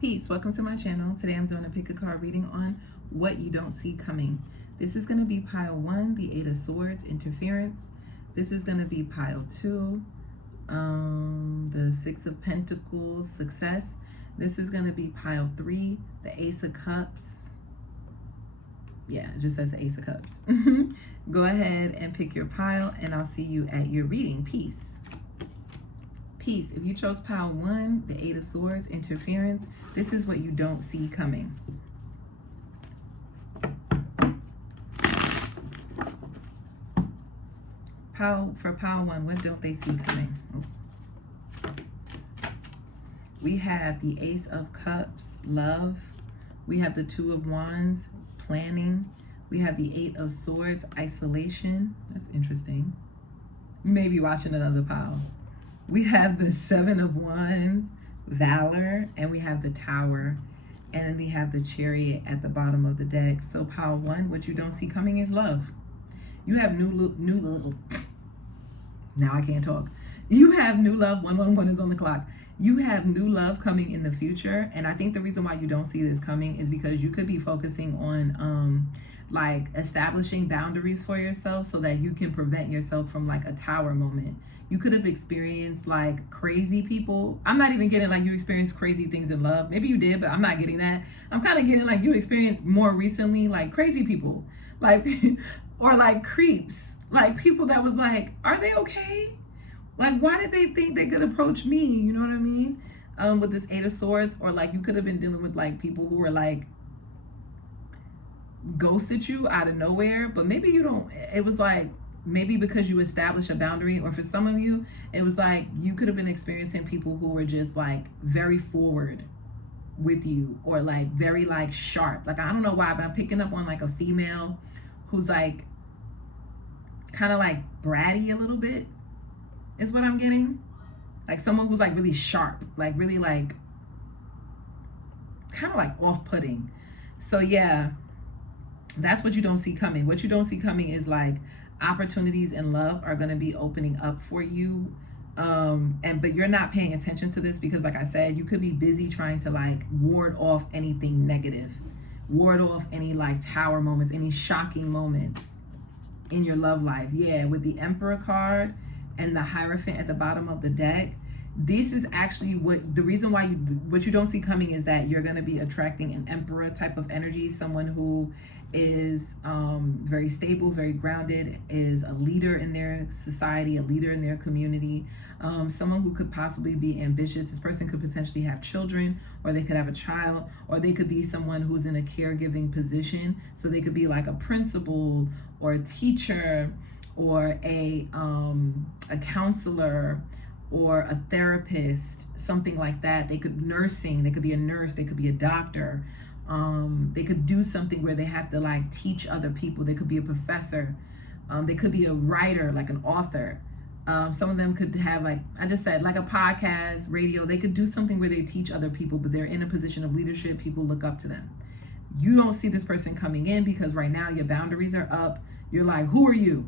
Peace, welcome to my channel. Today I'm doing a pick a card reading on what you don't see coming. This is going to be pile 1, the 8 of Swords, interference. This is going to be pile 2, the 6 of Pentacles, success. This is going to be pile 3, the Ace of Cups. Yeah, it just says the Ace of Cups. Go ahead and pick your pile and I'll see you at your reading. Peace. Peace. If you chose pile 1, the 8 of Swords, interference, this is what you don't see coming. For pile 1, what don't they see coming? Oh. We have the Ace of Cups, love. We have the 2 of Wands, planning. We have the 8 of Swords, isolation. That's interesting. You may be watching another pile. We have the 7 of Wands, valor, and we have the Tower, and then we have the Chariot at the bottom of the deck. So pile 1, what you don't see coming is love. You have now I can't talk. You have new love. 111 is on the clock. You have new love coming in the future, and I think the reason why you don't see this coming is because you could be focusing on like establishing boundaries for yourself so that you can prevent yourself from like a tower moment. You could have experienced like crazy people. I'm not even getting like you experienced crazy things in love. Maybe you did, but I'm not getting that. I'm kind of getting like you experienced more recently like crazy people, like or like creeps, like people that was like, are they okay? Like, why did they think they could approach me? You know what I mean? With this 8 of Swords, or like you could have been dealing with like people who were like ghosted you out of nowhere, but maybe you don't. It was like maybe because you established a boundary, or for some of you, it was like you could have been experiencing people who were just like very forward with you, or like very like sharp. Like, I don't know why, but I'm picking up on like a female who's like kind of like bratty a little bit is what I'm getting. Like someone who's like really sharp, like really like kind of like off-putting. So yeah, that's what you don't see coming. What you don't see coming is like opportunities in love are going to be opening up for you. But you're not paying attention to this because, like I said, you could be busy trying to like ward off anything negative, ward off any like tower moments, any shocking moments in your love life. Yeah, with the Emperor card and the Hierophant at the bottom of the deck, this is actually the reason why what you don't see coming is that you're going to be attracting an Emperor type of energy, someone who is very stable, very grounded, is a leader in their society, a leader in their community, someone who could possibly be ambitious. This person could potentially have children, or they could have a child, or they could be someone who's in a caregiving position. So they could be like a principal or a teacher or a counselor or a therapist, something like that. They could nursing, they could be a nurse, they could be a doctor. They could do something where they have to like teach other people. They could be a professor. They could be a writer, like an author. Some of them could have, like I just said, like a podcast, radio. They could do something where they teach other people, but they're in a position of leadership. People look up to them. You don't see this person coming in because right now your boundaries are up. You're like, who are you?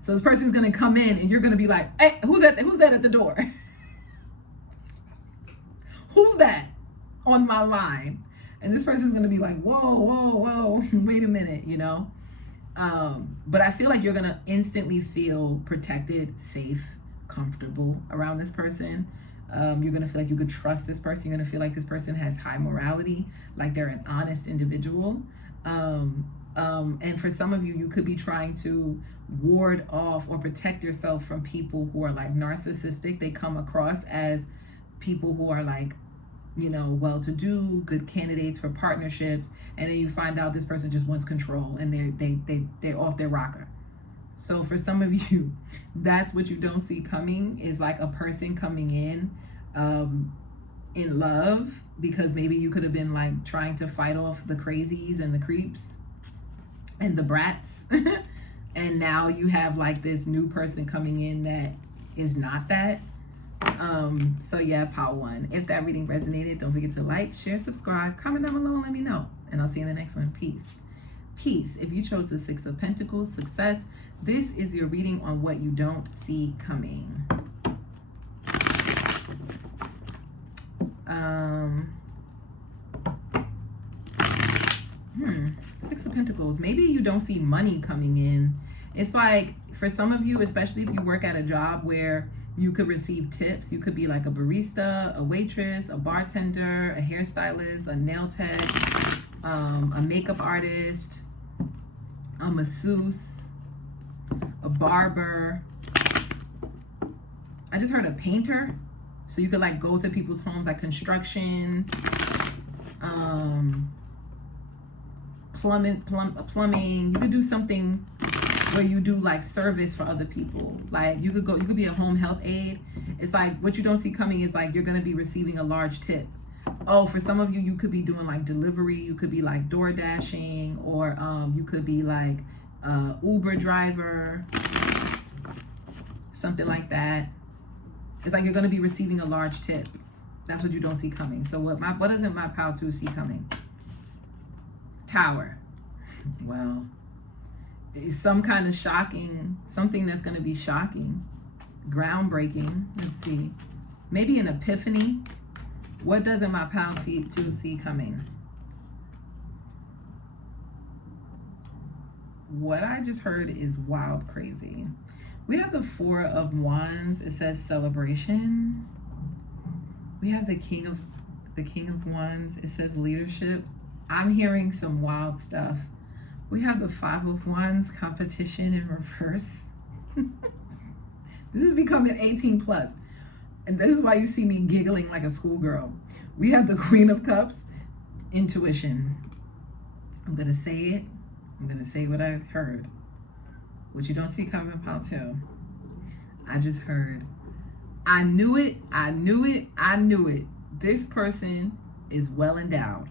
So this person's going to come in and you're going to be like, hey, who's that at the door? Who's that on my line? And this person's going to be like, whoa, wait a minute, you know? But I feel like you're going to instantly feel protected, safe, comfortable around this person. You're going to feel like you could trust this person. You're going to feel like this person has high morality, like they're an honest individual. And for some of you, you could be trying to ward off or protect yourself from people who are like narcissistic. They come across as people who are like, you know, well-to-do, good candidates for partnerships, and then you find out this person just wants control and they're off their rocker. So for some of you, that's what you don't see coming, is like a person coming in love, because maybe you could have been like trying to fight off the crazies and the creeps and the brats. And now you have like this new person coming in that is not that. So yeah, pile 1. If that reading resonated, don't forget to like, share, subscribe, comment down below and let me know. And I'll see you in the next one. Peace. Peace. If you chose the 6 of Pentacles, success, this is your reading on what you don't see coming. Six of Pentacles. Maybe you don't see money coming in. It's like, for some of you, especially if you work at a job where you could receive tips, you could be like a barista, a waitress, a bartender, a hairstylist, a nail tech, a makeup artist, a masseuse, a barber. I just heard a painter. So you could like go to people's homes, like construction, plumbing. You could do something where you do like service for other people. Like you could be a home health aide. It's like what you don't see coming is like you're gonna be receiving a large tip. Oh, for some of you, you could be doing like delivery. You could be like door dashing, or you could be like Uber driver, something like that. It's like you're gonna be receiving a large tip. That's what you don't see coming. So what doesn't my pile 2 see coming? Tower. Well, it's some kind of shocking, something that's going to be shocking, groundbreaking. Let's see. Maybe an epiphany. What doesn't my pile 2 see coming? What I just heard is wild crazy. We have the 4 of Wands. It says celebration. We have the King of Wands. It says leadership. I'm hearing some wild stuff. We have the 5 of Wands, competition in reverse. This is becoming 18 plus. And this is why you see me giggling like a schoolgirl. We have the Queen of Cups, intuition. I'm going to say it. I'm going to say what I heard. What you don't see coming, pile 2. I just heard. I knew it. I knew it. I knew it. This person is well endowed.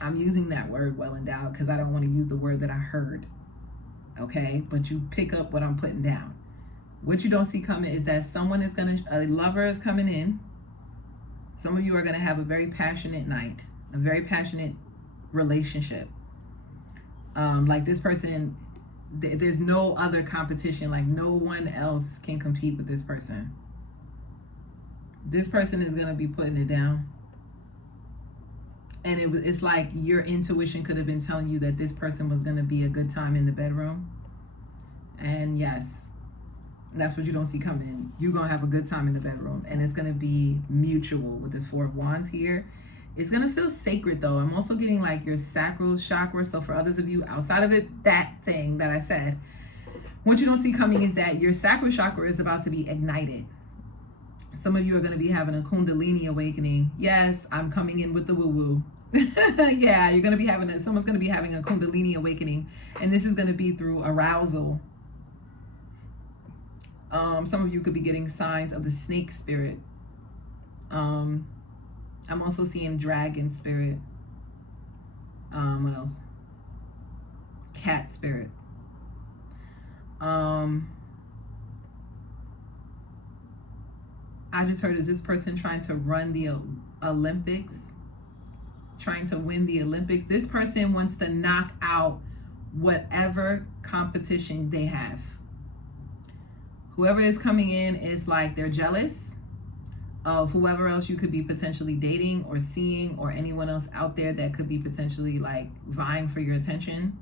I'm using that word well endowed because I don't want to use the word that I heard. Okay? But you pick up what I'm putting down. What you don't see coming is that a lover is coming in. Some of you are going to have a very passionate night, a very passionate relationship. Like this person, there's no other competition. Like no one else can compete with this person. This person is going to be putting it down. And it's like your intuition could have been telling you that this person was going to be a good time in the bedroom. And yes, that's what you don't see coming. You're going to have a good time in the bedroom. And it's going to be mutual with this 4 of Wands here. It's going to feel sacred though. I'm also getting like your sacral chakra. So for others of you outside of it, that thing that I said, what you don't see coming is that your sacral chakra is about to be ignited. Some of you are going to be having a Kundalini awakening. Yes, I'm coming in with the woo-woo. Yeah, you're going to be someone's going to be having a Kundalini awakening. And this is going to be through arousal. Some of you could be getting signs of the snake spirit. I'm also seeing dragon spirit. What else? Cat spirit. I just heard, is this person trying to run the Olympics? Trying to win the Olympics? This person wants to knock out whatever competition they have. Whoever is coming in is like they're jealous of whoever else you could be potentially dating or seeing, or anyone else out there that could be potentially like vying for your attention.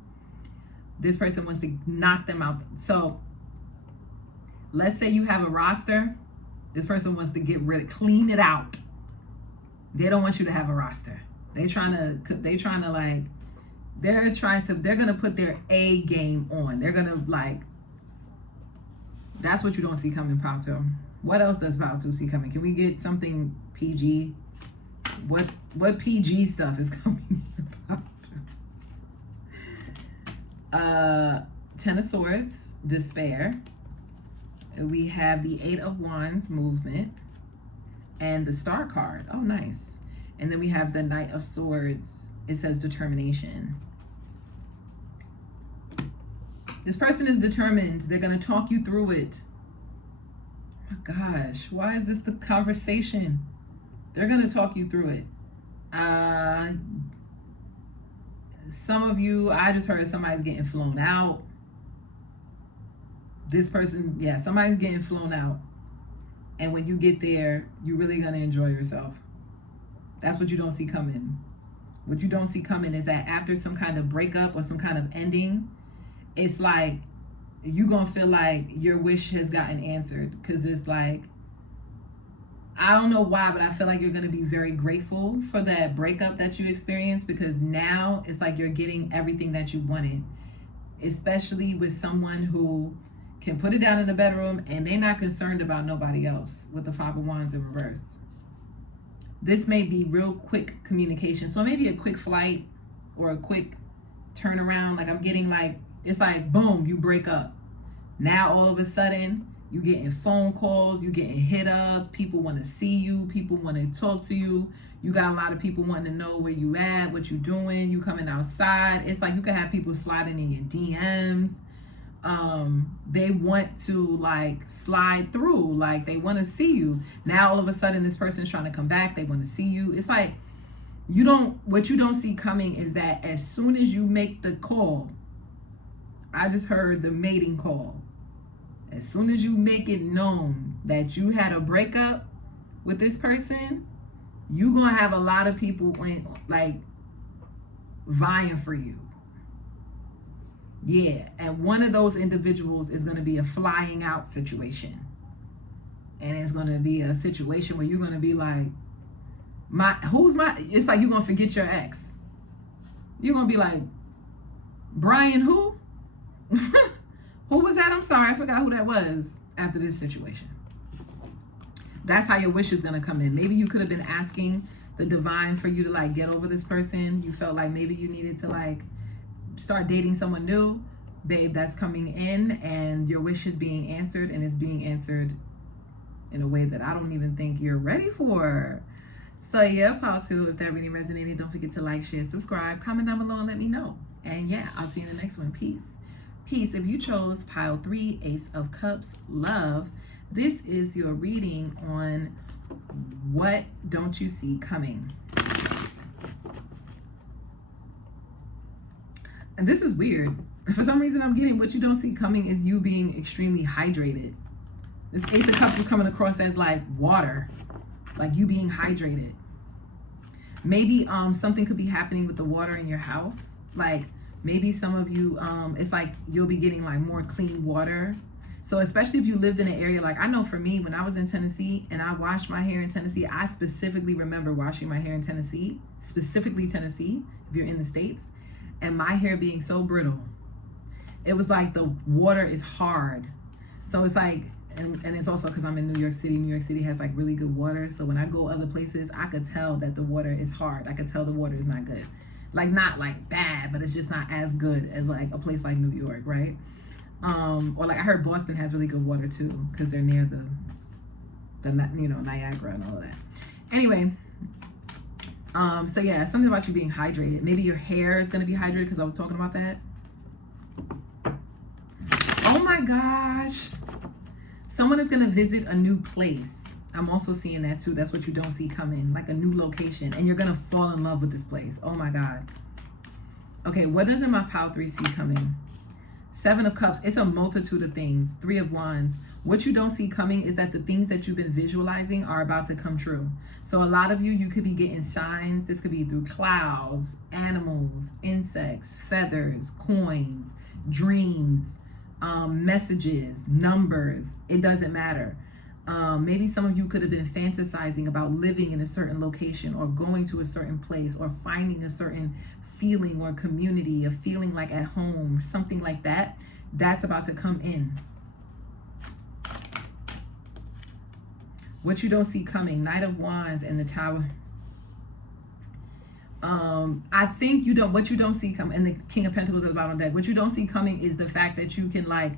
This person wants to knock them out. So let's say you have a roster. This person wants to clean it out. They don't want you to have a roster. They're gonna put their A game on. They're gonna that's what you don't see coming, pile 2. What else does pile 2 see coming? Can we get something PG? What PG stuff is coming in pile 2? 10 of Swords, despair. We have the 8 of Wands, movement, and the Star card. Oh, nice. And then we have the Knight of Swords. It says determination. This person is determined. They're going to talk you through it. Oh my gosh, why is this the conversation? They're going to talk you through it. Some of you, I just heard somebody's getting flown out. This person, yeah, somebody's getting flown out. And when you get there, you're really going to enjoy yourself. That's what you don't see coming. What you don't see coming is that after some kind of breakup or some kind of ending, it's like you're going to feel like your wish has gotten answered. Because it's like, I don't know why, but I feel like you're going to be very grateful for that breakup that you experienced, because now it's like you're getting everything that you wanted, especially with someone who can put it down in the bedroom and they're not concerned about nobody else, with the Five of Wands in reverse. This may be real quick communication. So maybe a quick flight or a quick turnaround. Like I'm getting like, it's like, boom, you break up. Now all of a sudden, you getting phone calls, you getting hit ups, people want to see you, people want to talk to you. You got a lot of people wanting to know where you at, what you doing, you coming outside. It's like you can have people sliding in your DMs. They want to like slide through, like they want to see you. Now all of a sudden this person's trying to come back, they want to see you. It's like what you don't see coming is that as soon as you make the call, I just heard the mating call. As soon as you make it known that you had a breakup with this person, you're going to have a lot of people like vying for you. Yeah, and one of those individuals is going to be a flying out situation. And it's going to be a situation where you're going to be like, it's like you're going to forget your ex. You're going to be like, Brian who? Who was that? I'm sorry, I forgot who that was after this situation. That's how your wish is going to come in. Maybe you could have been asking the divine for you to like get over this person. You felt like maybe you needed to like start dating someone new. Babe, that's coming in and your wish is being answered, and it's being answered in a way that I don't even think you're ready for. So yeah, pile 2, if that really resonated, don't forget to like, share, subscribe, comment down below and let me know. And yeah, I'll see you in the next one. Peace. Peace. If you chose pile 3, Ace of Cups, love, this is your reading on what don't you see coming. And this is weird. For some reason, I'm getting what you don't see coming is you being extremely hydrated. This Ace of Cups is coming across as like water, like you being hydrated. Maybe something could be happening with the water in your house. Like maybe some of you, it's like you'll be getting like more clean water. So especially if you lived in an area, like I know for me, when I was in Tennessee and I washed my hair in Tennessee, I specifically remember washing my hair in Tennessee, specifically Tennessee, if you're in the States, and my hair being so brittle. It was like the water is hard. So it's like, and it's also because I'm in New York City. New York City has like really good water. So when I go other places, I could tell that the water is hard. I could tell the water is not good. Like not like bad, but it's just not as good as like a place like New York, right? Or like I heard Boston has really good water too, because they're near the Niagara and all of that. Anyway, so yeah, something about you being hydrated. Maybe your hair is gonna be hydrated because I was talking about that. Oh my gosh. Someone is gonna visit a new place. I'm also seeing that too. That's what you don't see coming, like a new location, and you're gonna fall in love with this place. Oh my God. Okay, what doesn't my pile 3 see coming? 7 of Cups, it's a multitude of things. 3 of Wands. What you don't see coming is that the things that you've been visualizing are about to come true. So a lot of you could be getting signs. This could be through clouds, animals, insects, feathers, coins, dreams, messages, numbers. It doesn't matter. Maybe some of you could have been fantasizing about living in a certain location or going to a certain place or finding a certain feeling or community, a feeling like at home, something like that. That's about to come in. What you don't see coming, Knight of Wands and the Tower. I think what you don't see coming, and the King of Pentacles at the bottom deck, what you don't see coming is the fact that you can like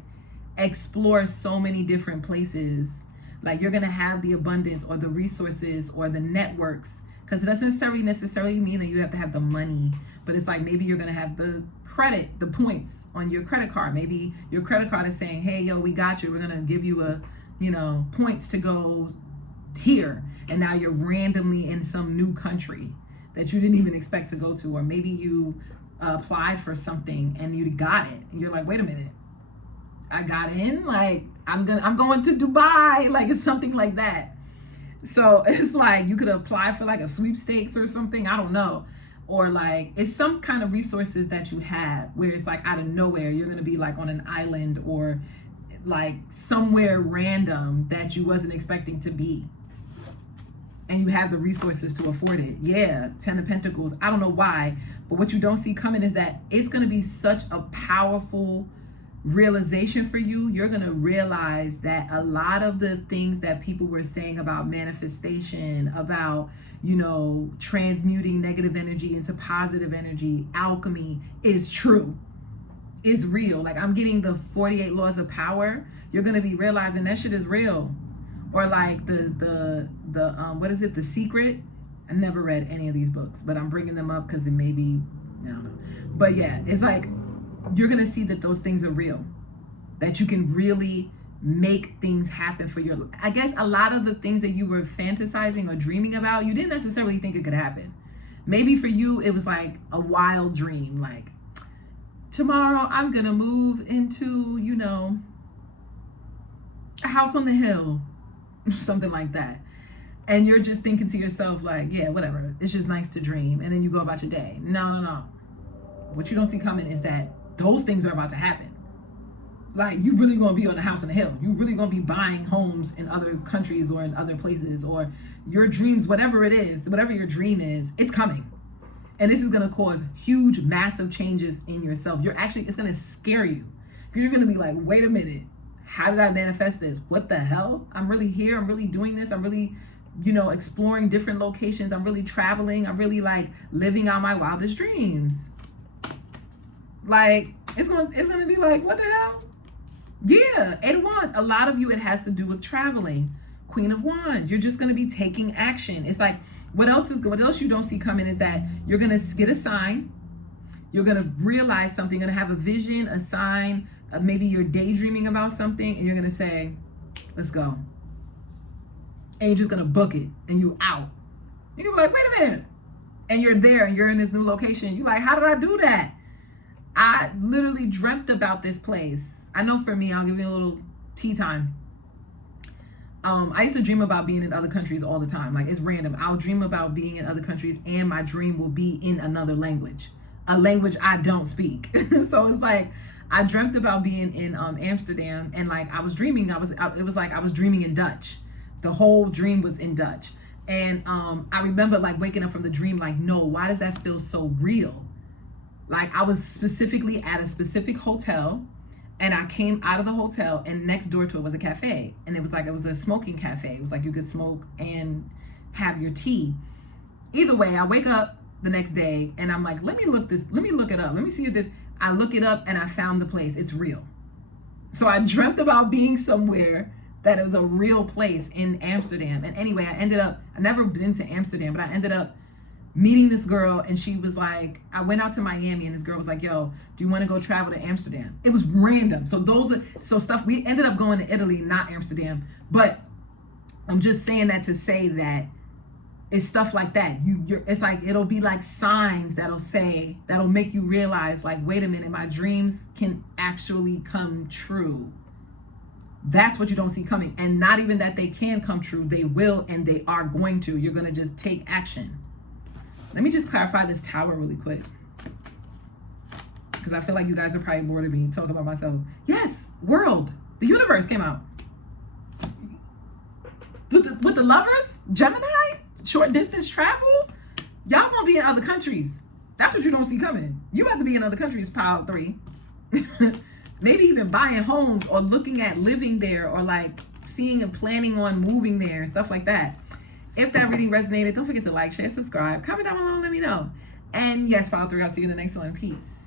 explore so many different places. Like you're gonna have the abundance or the resources or the networks, because it doesn't necessarily mean that you have to have the money, but it's like maybe you're gonna have the credit, the points on your credit card. Maybe your credit card is saying, hey, yo, we got you. We're gonna give you points to go here, and now you're randomly in some new country that you didn't even expect to go to. Or maybe you applied for something and you got it, and you're like, wait a minute, I got in, like I'm going to Dubai, like it's something like that. So it's like you could apply for like a sweepstakes or something, I don't know, or like it's some kind of resources that you have where it's like out of nowhere you're going to be like on an island or like somewhere random that you wasn't expecting to be, and you have the resources to afford it. Yeah, 10 of Pentacles. I don't know why, but what you don't see coming is that it's going to be such a powerful realization for you. You're going to realize that a lot of the things that people were saying about manifestation, about, you know, transmuting negative energy into positive energy, alchemy, is true. Is real. Like, I'm getting the 48 laws of power. You're going to be realizing that shit is real. Or like the what is it? The Secret. I never read any of these books, but I'm bringing them up because it may be, I don't know. But yeah, it's like, you're going to see that those things are real, that you can really make things happen for your, I guess a lot of the things that you were fantasizing or dreaming about, you didn't necessarily think it could happen. Maybe for you, it was like a wild dream, like tomorrow I'm going to move into, you know, a house on the hill, something like that. And you're just thinking to yourself like, yeah, whatever, it's just nice to dream. And then you go about your day. No. What you don't see coming is that those things are about to happen. Like, you really gonna be on the house on the hill. You really gonna be buying homes in other countries or in other places, or your dreams, whatever it is, whatever your dream is, it's coming. And this is gonna cause huge, massive changes in yourself. It's gonna scare you. Because you're gonna be like, wait a minute, how did I manifest this? What the hell? I'm really here, I'm really doing this, I'm really, you know, exploring different locations, I'm really traveling, I'm really like living out my wildest dreams. Like, it's gonna be like, what the hell? Yeah, 8 of Wands. A lot of you, it has to do with traveling. Queen of Wands. You're just gonna be taking action. It's like, what else you don't see coming is that you're gonna get a sign. You're gonna realize something. You're gonna have a vision, a sign. Maybe you're daydreaming about something, and you're gonna say, "Let's go." And you're just gonna book it, and you out. You're gonna be like, "Wait a minute," and you're there, and you're in this new location. You're like, "How did I do that?" I literally dreamt about this place. I know for me, I'll give you a little tea time. I used to dream about being in other countries all the time. Like, it's random. I'll dream about being in other countries, and my dream will be in another language, a language I don't speak. So it's like, I dreamt about being in Amsterdam, and like I was dreaming, it was like I was dreaming in Dutch. The whole dream was in Dutch. And I remember like waking up from the dream like, no, why does that feel so real? Like, I was specifically at a specific hotel, and I came out of the hotel, and next door to it was a cafe. And it was a smoking cafe. It was like you could smoke and have your tea. Either way, I wake up the next day, and I'm like, let me look it up. Let me see if this, I look it up, and I found the place. It's real. So I dreamt about being somewhere that it was a real place in Amsterdam. And anyway, I never been to Amsterdam, but I ended up meeting this girl, and she was like, I went out to Miami, and this girl was like, yo, do you want to go travel to Amsterdam? It was random. So stuff, we ended up going to Italy, not Amsterdam. But I'm just saying that to say that it's stuff like that. It's like, it'll be like signs that'll make you realize like, wait a minute, my dreams can actually come true. That's what you don't see coming. And not even that they can come true, they will, and they are going to. You're going to just take action. Let me just clarify this tower really quick, because I feel like you guys are probably bored of me talking about myself. Yes, world. The universe came out. With the lovers, Gemini, short distance travel, y'all gonna be in other countries. That's what you don't see coming. You have to be in other countries, pile 3. Maybe even buying homes or looking at living there, or like seeing and planning on moving there and stuff like that. If that reading resonated, don't forget to like, share, subscribe, comment down below, and let me know. And yes, pile 3, I'll see you in the next one. Peace.